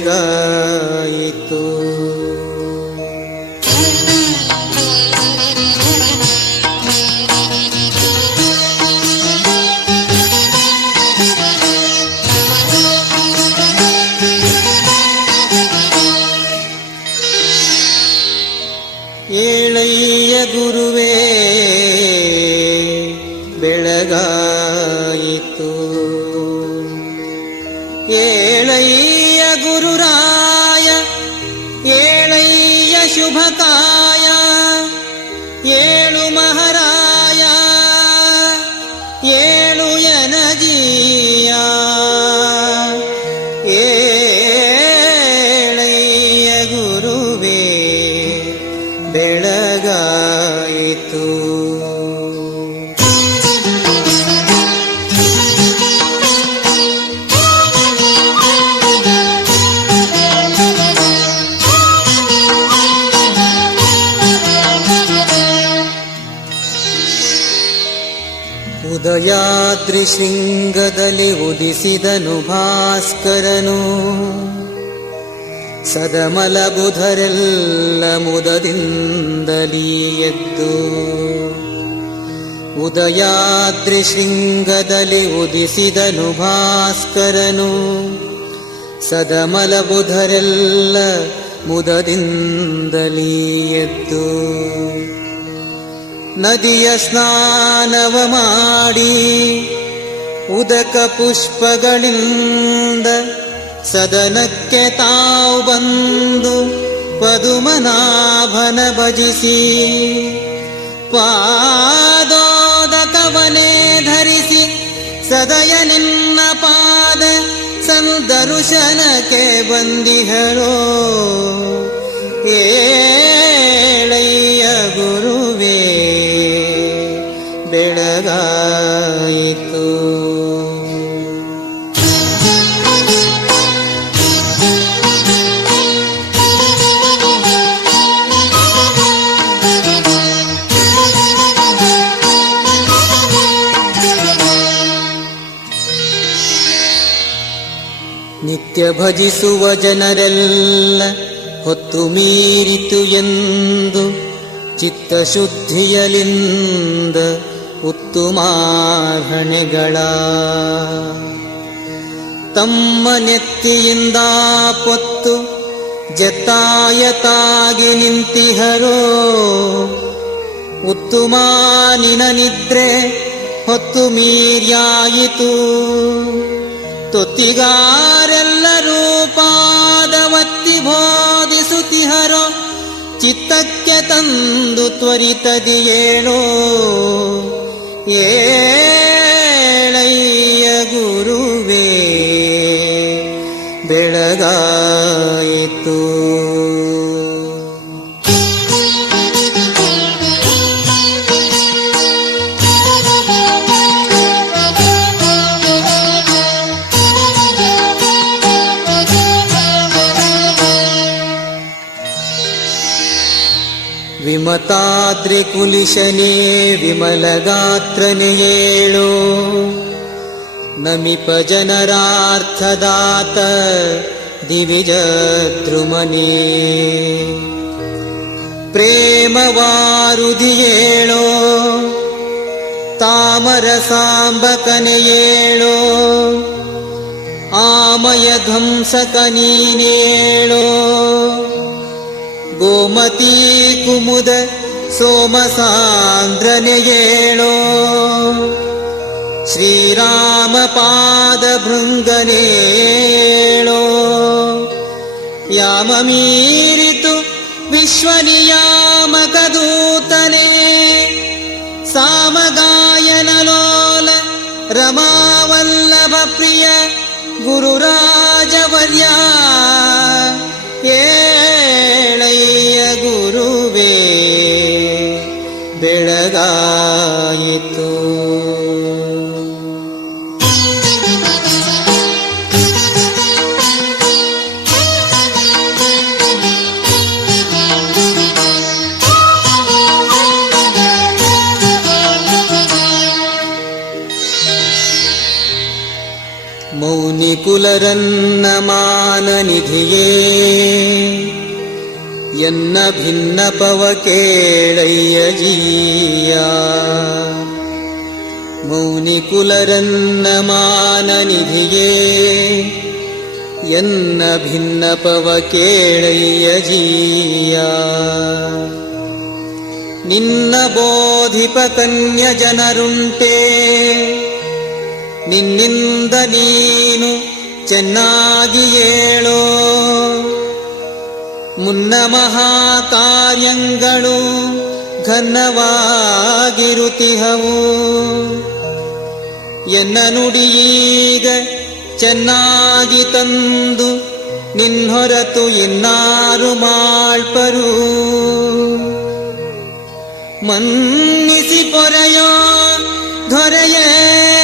দায়িত্ব ಏಳಯ್ಯ ಶುಭಕಾಯ ಏಳು ಮಹಾರಾಯ. ಏಳು ಯನಜೀಯ ಉದಯಾದ್ರಿ ಶೃಂಗದಲ್ಲಿ ಉದಿಸಿದನು ಭಾಸ್ಕರನು. ಸದಮಲ ಬುಧರೆಲ್ಲ ಮುದದಿಂದಲೀ ಎದ್ದು ಉದಯಾದ್ರಿ ಶೃಂಗದಲ್ಲಿ ಉದಿಸಿದನು ಭಾಸ್ಕರನು. ಸದಮಲ ಬುಧರೆಲ್ಲ ಮುದದಿಂದಲೀ ಎದ್ದು ನದಿಯ ಸ್ನಾನವ ಮಾಡಿ ಉದಕ ಪುಷ್ಪಗಳಿಂದ ಸದನಕ್ಕೆ ತಾವು ಬಂದು ಪದುಮನಾಭನ ಭಜಿಸಿ ಪಾದೋದಕವನೇ ಧರಿಸಿ ಸದಯ ನಿನ್ನ ಪಾದ ಸಂದರ್ಶನಕ್ಕೆ ಬಂದಿಹರೋ ಏಳಯ್ಯ ಭಜಿಸುವ ಜನರೆಲ್ಲ ಹೊತ್ತು ಮೀರಿತು ಎಂದು ಚಿತ್ತಶುದ್ಧಿಯಲಿಂದ ಉತ್ತುಮಾರ್ಹಣೆಗಳ ತಮ್ಮ ನೆತ್ತಿಯಿಂದ ಪೊತ್ತು ಜತಾಯತಾಗಿ ನಿಂತಿಹರೋ. ಉತ್ತುಮಾನಿನ ನಿದ್ರೆ ಹೊತ್ತು ಮೀರ್ಯಾಯಿತು. ತೊತ್ತಿಗಾರೆಲ್ಲರೂ ಪಾದವತ್ತಿ ಬೋಧಿಸುತ್ತಿಹರೋ ಚಿತ್ತಕ್ಕೆ ತಂದು ತ್ವರಿತದಿ ಏಳೋ ವಿಮತಾದ್ರಿಕುಲಿಶನೇ ವಿಮಲಗಾತ್ರನೆ ಏಳು ನಮಿಪ ಜನರಾರ್ಥದಾತ ದಿವಿಜ ಧ್ರುಮನೇ ಪ್ರೇಮವಾರುದಿಯೇಳೋ ತಾಮರ गोमती कुमुद सोमसान्द्रनयेणो श्रीरामपादभृङ्गनेणो। याममीरितु विश्वनियामकदूतने। सामगायनलोल रमावल्लभप्रिय गुरुराजवर्या। ये ಮುನಿಕುಲರನ್ನ ಮಾನನಿಧಿಯೇ ಎನ್ನ ಭಿನ್ನಪವ ಕೇಳಯ್ಯ ಜೀಯ. ಮೌನಿಕುಲರನ್ನ ಮಾನನಿಧಿಯೇ ಎನ್ನ ಭಿನ್ನಪವ ಕೇಳಯ್ಯ ಜೀಯ. ನಿನ್ನ ಬೋಧಿಪ ಕನ್ಯ ಜನರುಂಟೇ ನಿನ್ನಿಂದ ನೀನು ಚೆನ್ನಾಗಿ ಹೇಳೋ. ಮುನ್ನ ಮಹಾಕಾರ್ಯಗಳು ಘನವಾಗಿರುತಿಹವು. ಎನ್ನ ನುಡಿಯೀಗ ಚೆನ್ನಾಗಿ ತಂದು ನಿನ್ನೊರತು ಇನ್ನಾರು ಮಾಳ್ಪರು. ಮನ್ನಿಸಿ ಪೊರೆಯೋ ದೊರೆಯೇ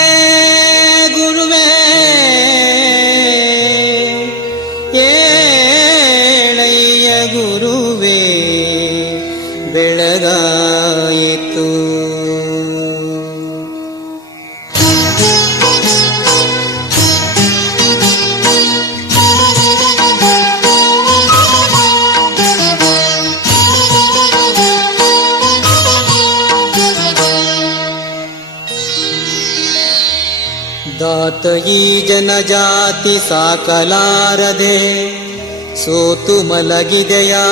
दाति जनजाति साकलादे सो सोतुमलगिदया दया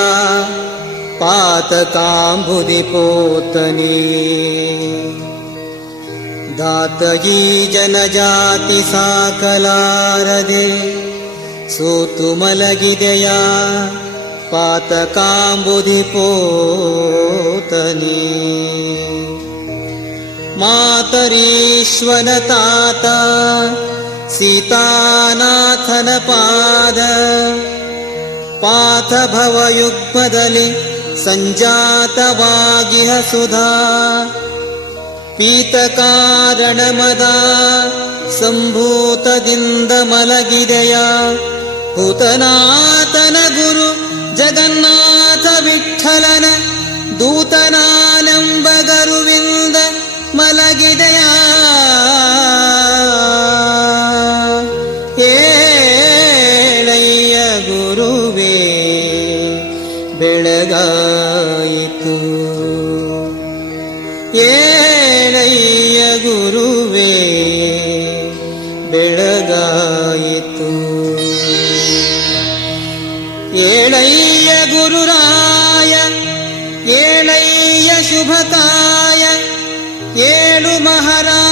दातयी जनजाति साकलारधे। सो सोतुमलगिदया दया मातरीश्वरता सीतानाथन पाद पाथ भवयुग्मदलि सञ्जातवागिह सुधा पीतकारणमदा मदा सम्भूत भूतनातन गुरु जगन्नाथ विठ्ठलन ಬೆಳಗಾಯಿತು. ಏಳಯ್ಯ ಗುರುರಾಯ ಏಳಯ್ಯ ಶುಭಕಾಯ ಏಳು ಮಹಾರಾಯ